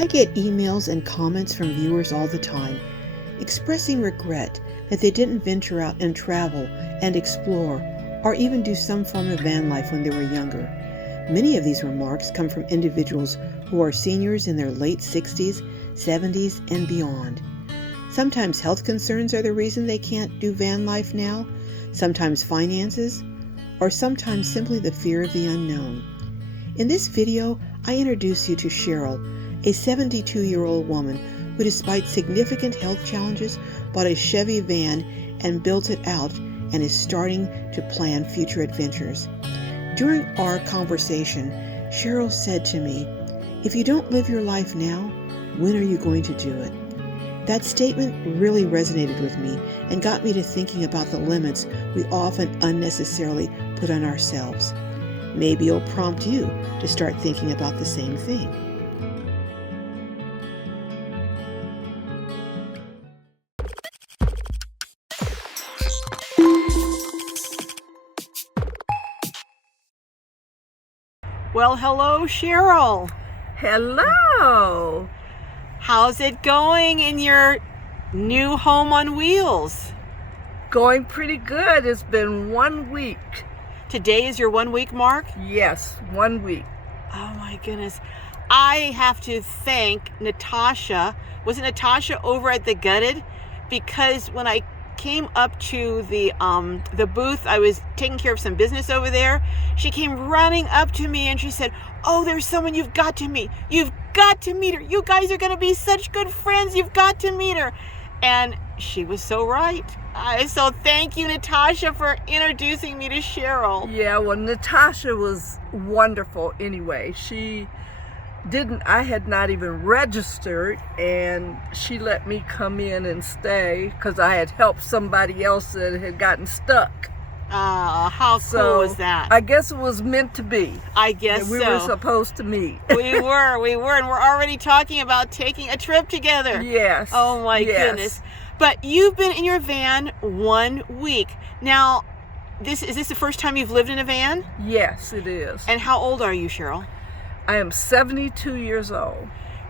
I get emails and comments from viewers all the time, expressing regret that they didn't venture out and travel and explore, or even do some form of van life when they were younger. Many of these remarks come from individuals who are seniors in their late 60s, 70s, and beyond. Sometimes health concerns are the reason they can't do van life now, sometimes finances, or sometimes simply the fear of the unknown. In this video, I introduce you to Sheryl, a 72-year-old woman who, despite significant health challenges, bought a Chevy van and built it out and is starting to plan future adventures. During our conversation, Sheryl said to me, "If you don't live your life now, when are you going to do it?" That statement really resonated with me and got me to thinking about the limits we often unnecessarily put on ourselves. Maybe it'll prompt you to start thinking about the same thing. Well, hello, Sheryl. Hello. How's it going in your new home on wheels? Going pretty good. It's been 1 week. Today is your 1 week mark? Yes, 1 week. Oh my goodness. I have to thank Natasha. Was it Natasha over at the Gutted? Because when I came up to the booth, I was taking care of some business over there. She came running up to me and she said, "Oh, there's someone you've got to meet. You've got to meet her. You guys are going to be such good friends. You've got to meet her." And she was so right. So thank you, Natasha, for introducing me to Sheryl. Yeah, well, Natasha was wonderful anyway. I had not even registered, and she let me come in and stay because I had helped somebody else that had gotten stuck. How cool was that? I guess it was meant to be. I guess that we were supposed to meet. we were, and we're already talking about taking a trip together. Yes. Oh my goodness. But you've been in your van 1 week. Now, is this the first time you've lived in a van? Yes, it is. And how old are you, Sheryl? I am 72 years old.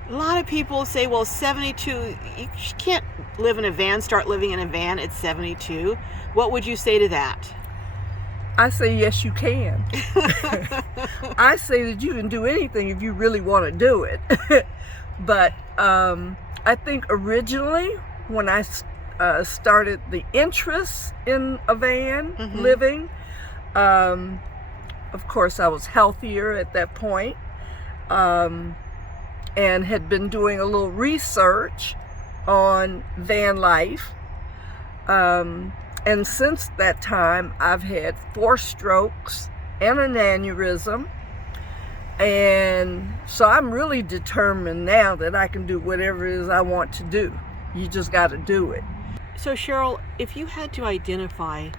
A lot of people say, well, 72, you can't live in a van, start living in a van at 72. What would you say to that? I say, yes, you can. I say that you can do anything if you really want to do it. But I think originally when I started the interest in a van living, of course I was healthier at that point, and had been doing a little research on van life. And since that time, I've had 4 strokes and an aneurysm. And so I'm really determined now that I can do whatever it is I want to do. You just got to do it. So Sheryl, if you had to identify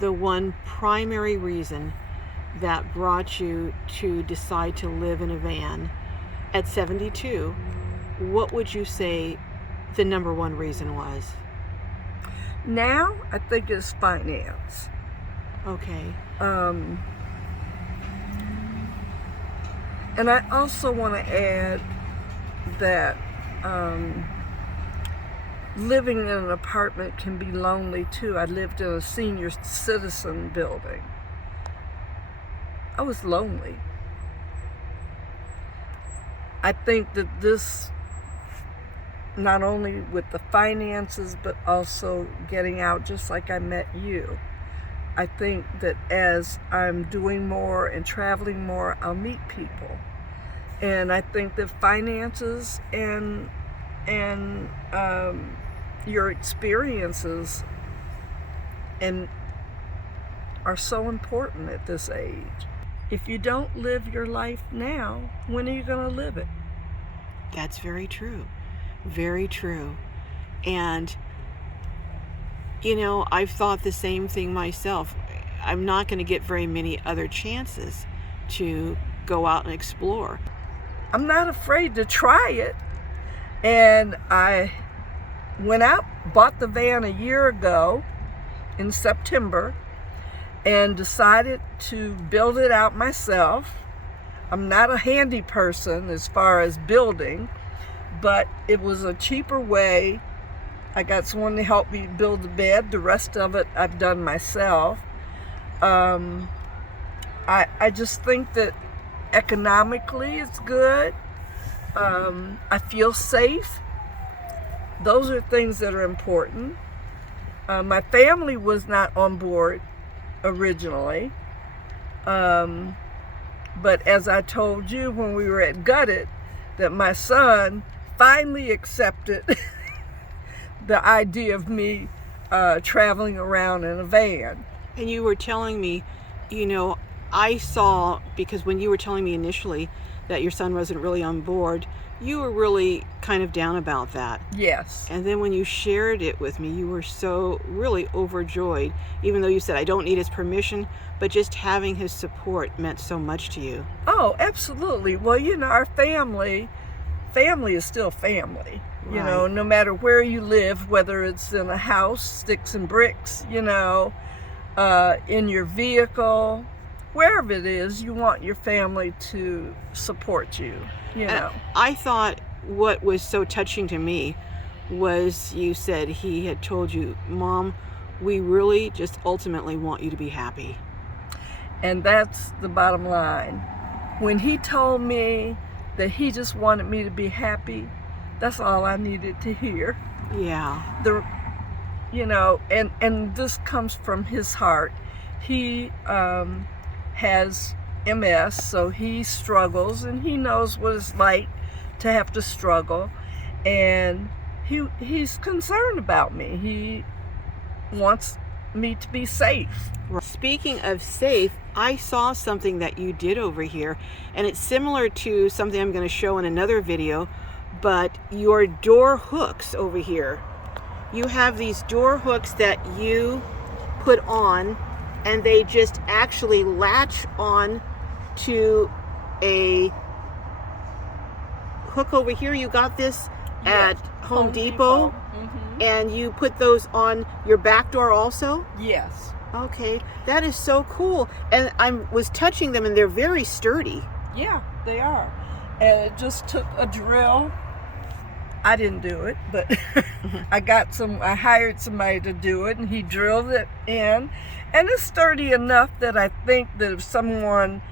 the one primary reason that brought you to decide to live in a van at 72, what would you say the number one reason was? Now, I think it's finance. Okay. And I also want to add that living in an apartment can be lonely too. I lived in a senior citizen building. I was lonely. I think that this, not only with the finances, but also getting out, just like I met you. I think that as I'm doing more and traveling more, I'll meet people. And I think that finances and your experiences are so important at this age. If you don't live your life now, when are you going to live it? That's very true. Very true. And, you know, I've thought the same thing myself. I'm not going to get very many other chances to go out and explore. I'm not afraid to try it. And I went out, bought the van a year ago in September, and decided to build it out myself. I'm not a handy person as far as building, but it was a cheaper way. I got someone to help me build the bed. The rest of it I've done myself. I just think that economically it's good. I feel safe. Those are things that are important. My family was not on board originally. But as I told you when we were at Gutted, that my son finally accepted the idea of me traveling around in a van. And you were telling me, I saw, because when you were telling me initially that your son wasn't really on board, you were really kind of down about that. Yes. And then when you shared it with me, you were so really overjoyed, even though you said, I don't need his permission, but just having his support meant so much to you. Oh, absolutely. Well, our family is still family. Right. No matter where you live, whether it's in a house, sticks and bricks, in your vehicle, wherever it is, you want your family to support you, I thought what was so touching to me was you said he had told you, Mom, we really just ultimately want you to be happy. And that's the bottom line. When he told me that he just wanted me to be happy, that's all I needed to hear. Yeah. And this comes from his heart. He has MS, so he struggles, and he knows what it's like to have to struggle, and he's concerned about me. He wants me to be safe. Speaking of safe, I saw something that you did over here, and it's similar to something I'm going to show in another video, but your door hooks over here. You have these door hooks that you put on, and they just actually latch on to a hook over here. You got this at Home Depot. Mm-hmm. And you put those on your back door also? Yes. Okay, that is so cool. And I was touching them, and they're very sturdy. Yeah, they are. And it just took a drill. I didn't do it, but I hired somebody to do it, and he drilled it in. And it's sturdy enough that I think that if someone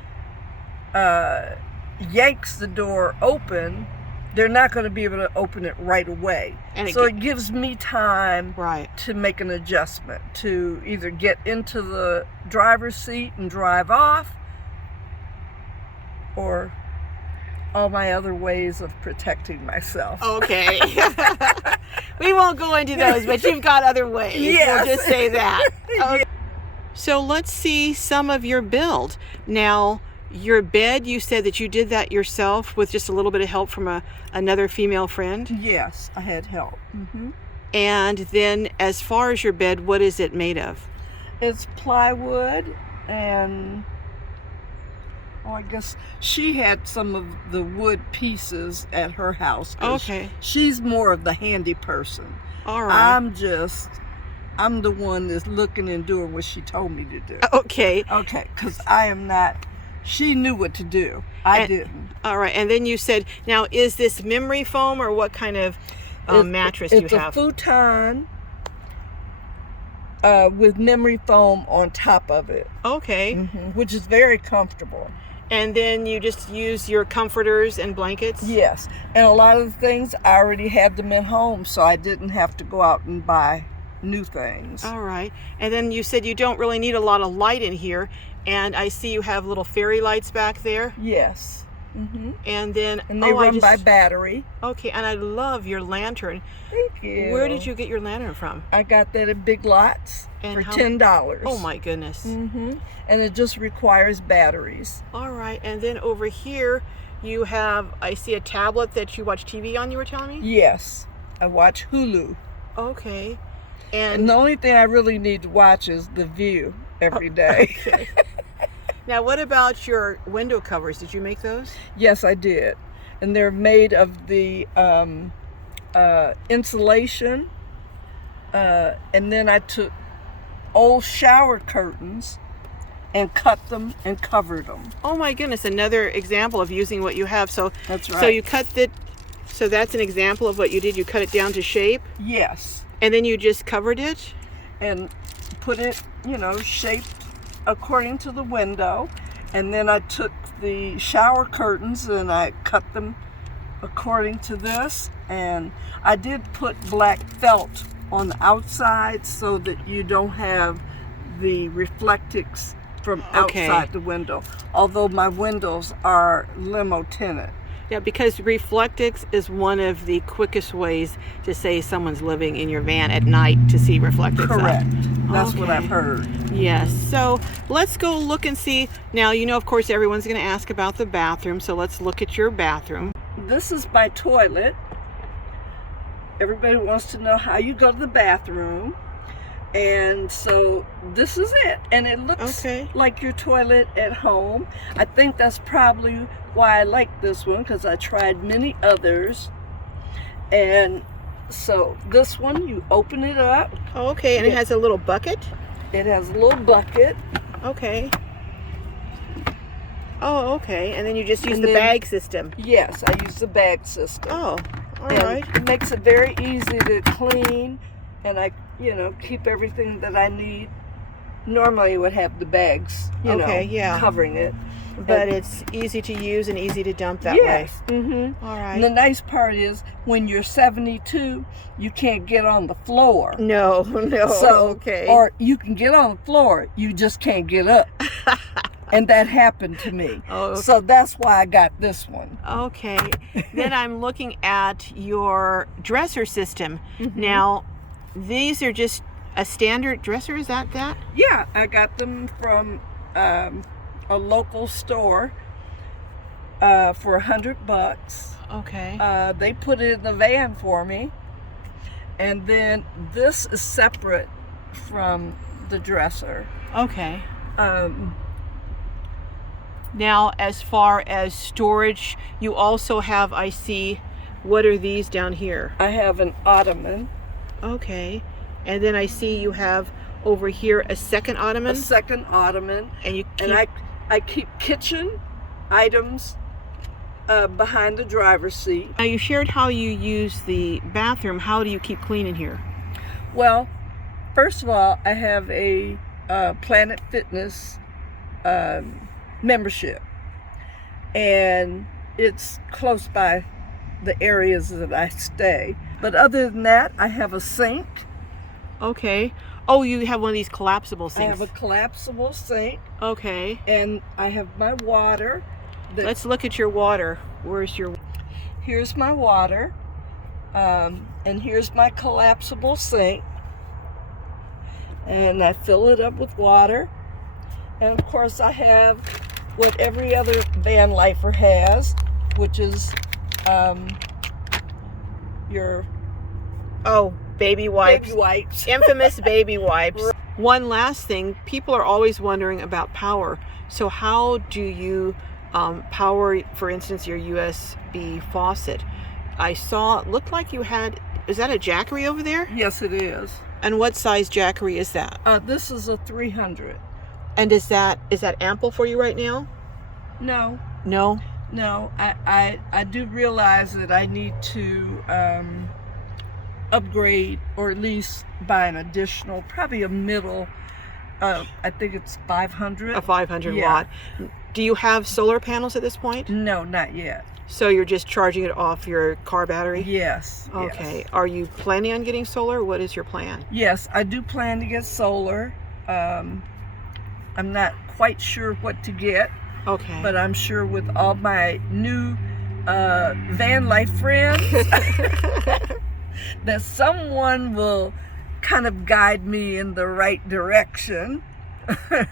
yanks the door open, they're not going to be able to open it right away. And it gives me time to make an adjustment, to either get into the driver's seat and drive off, or all my other ways of protecting myself. Okay. We won't go into those, but you've got other ways. Yes. We'll just say that. Okay. So let's see some of your build. Now, your bed, you said that you did that yourself with just a little bit of help from another female friend? Yes, I had help. Mm-hmm. And then as far as your bed, what is it made of? It's plywood, and I guess she had some of the wood pieces at her house. Okay. She's more of the handy person. All right. I'm the one that's looking and doing what she told me to do. Okay. Okay, because I am not. She knew what to do. I didn't. All right. And then you said, now, is this memory foam, or what kind of mattress do you have? It's a futon with memory foam on top of it. Okay. Mm-hmm, which is very comfortable. And then you just use your comforters and blankets? Yes. And a lot of the things, I already had them at home, so I didn't have to go out and buy new things. All right. And then you said you don't really need a lot of light in here. And I see you have little fairy lights back there. Yes. Mm-hmm. And then they run by battery. Okay, and I love your lantern. Thank you. Where did you get your lantern from? I got that at Big Lots for $10. Oh my goodness. Mm-hmm. And it just requires batteries. All right, and then over here you have, I see a tablet that you watch TV on, you were telling me? Yes, I watch Hulu. Okay. And the only thing I really need to watch is The View every day. Okay. Now, what about your window covers? Did you make those? Yes, I did. And they're made of the insulation. And then I took old shower curtains and cut them and covered them. Oh my goodness, another example of using what you have. So that's right. So you cut the So that's an example of what you did. You cut it down to shape, Yes. and then you just covered it? And put it, shaped according to the window. And then I took the shower curtains and I cut them according to this. And I did put black felt on the outside so that you don't have the reflectix from outside the window. Although my windows are limo tinted. Yeah, because reflectix is one of the quickest ways to say someone's living in your van at night to see reflectix. Correct. That's what Okay. I've heard. Yes. So let's go look and see. Now, of course, everyone's going to ask about the bathroom. So let's look at your bathroom. This is my toilet. Everybody wants to know how you go to the bathroom. And so this is it. And it looks like your toilet at home. I think that's probably why I like this one, because I tried many others. And so this one, you open it up. Oh, okay. And it has a little bucket? It has a little bucket. Okay. Oh, okay. And then you just use the bag system. Yes, I use the bag system. Oh, all right. It makes it very easy to clean, and I, keep everything that I need. Normally it would have the bags, covering it. But it's easy to use and easy to dump that way. Mm-hmm. All right. And the nice part is when you're 72, you can't get on the floor. No. So, or you can get on the floor, you just can't get up. And that happened to me. Oh. So that's why I got this one. Okay. Then I'm looking at your dresser system. Mm-hmm. Now, these are just a standard dresser, is that? Yeah, I got them from a local store for $100. Okay. They put it in the van for me. And then this is separate from the dresser. Okay. Now, as far as storage, you also have, I see, what are these down here? I have an ottoman. Okay. And then I see you have over here a second ottoman. A second ottoman. And I keep kitchen items behind the driver's seat. Now, you shared how you use the bathroom. How do you keep clean in here? Well, first of all, I have a Planet Fitness membership, and it's close by the areas that I stay. But other than that, I have a sink. Okay. Oh, you have one of these collapsible sinks. I have a collapsible sink. Okay. And I have my water. Let's look at your water. Where's your... Here's my water. And here's my collapsible sink. And I fill it up with water. And of course I have what every other van lifer has, which is your... Oh, baby wipes. Baby wipes. Infamous baby wipes. One last thing, people are always wondering about power. So how do you power, for instance, your USB faucet? I saw, it looked like you had, is that a Jackery over there? Yes, it is. And what size Jackery is that? This is a 300. And is that ample for you right now? No. No? No, I do realize that I need to upgrade, or at least buy an additional, probably a middle, I think it's 500. A 500 watt. Do you have solar panels at this point? No, not yet. So you're just charging it off your car battery? Yes. Okay. Yes. Are you planning on getting solar? What is your plan? Yes, I do plan to get solar. I'm not quite sure what to get. Okay. But I'm sure with all my new van life friends that someone will kind of guide me in the right direction.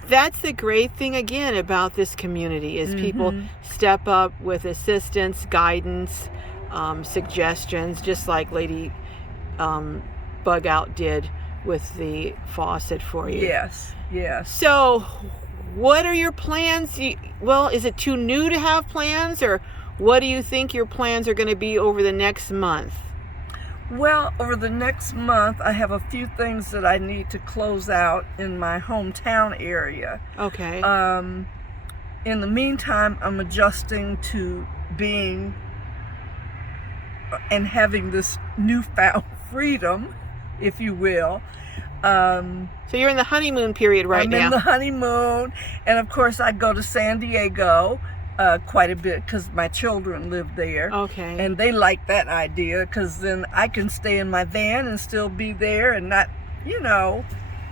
That's the great thing again about this community is people step up with assistance, guidance, suggestions, just like Lady Bug Out did with the faucet for you. Yes, yes. So what are your plans? Well, is it too new to have plans, or what do you think your plans are going to be over the next month? Well, over the next month, I have a few things that I need to close out in my hometown area. Okay. In the meantime, I'm adjusting to being and having this newfound freedom, if you will. So you're in the honeymoon period right now. I'm in the honeymoon, and of course I go to San Diego quite a bit because my children live there. Okay. And they like that idea because then I can stay in my van and still be there and not,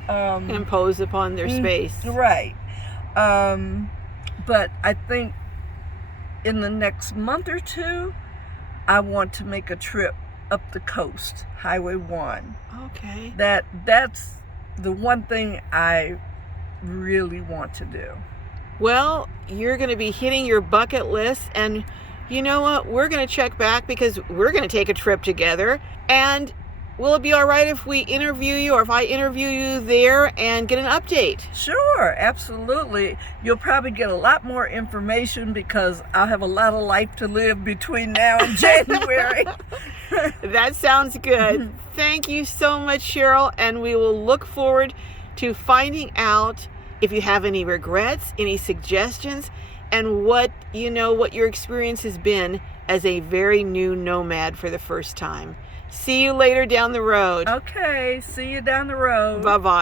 impose upon their space. Right. But I think in the next month or two, I want to make a trip up the coast, Highway 1. Okay. That's the one thing I really want to do. Well, you're going to be hitting your bucket list, and you know what? We're going to check back because we're going to take a trip together. And will it be all right if we interview you, or if I interview you there and get an update? Sure, absolutely. You'll probably get a lot more information because I'll have a lot of life to live between now and January. That sounds good. Thank you so much, Sheryl, and we will look forward to finding out if you have any regrets, any suggestions, and what your experience has been as a very new nomad for the first time. See you later down the road. Okay, see you down the road. Bye-bye.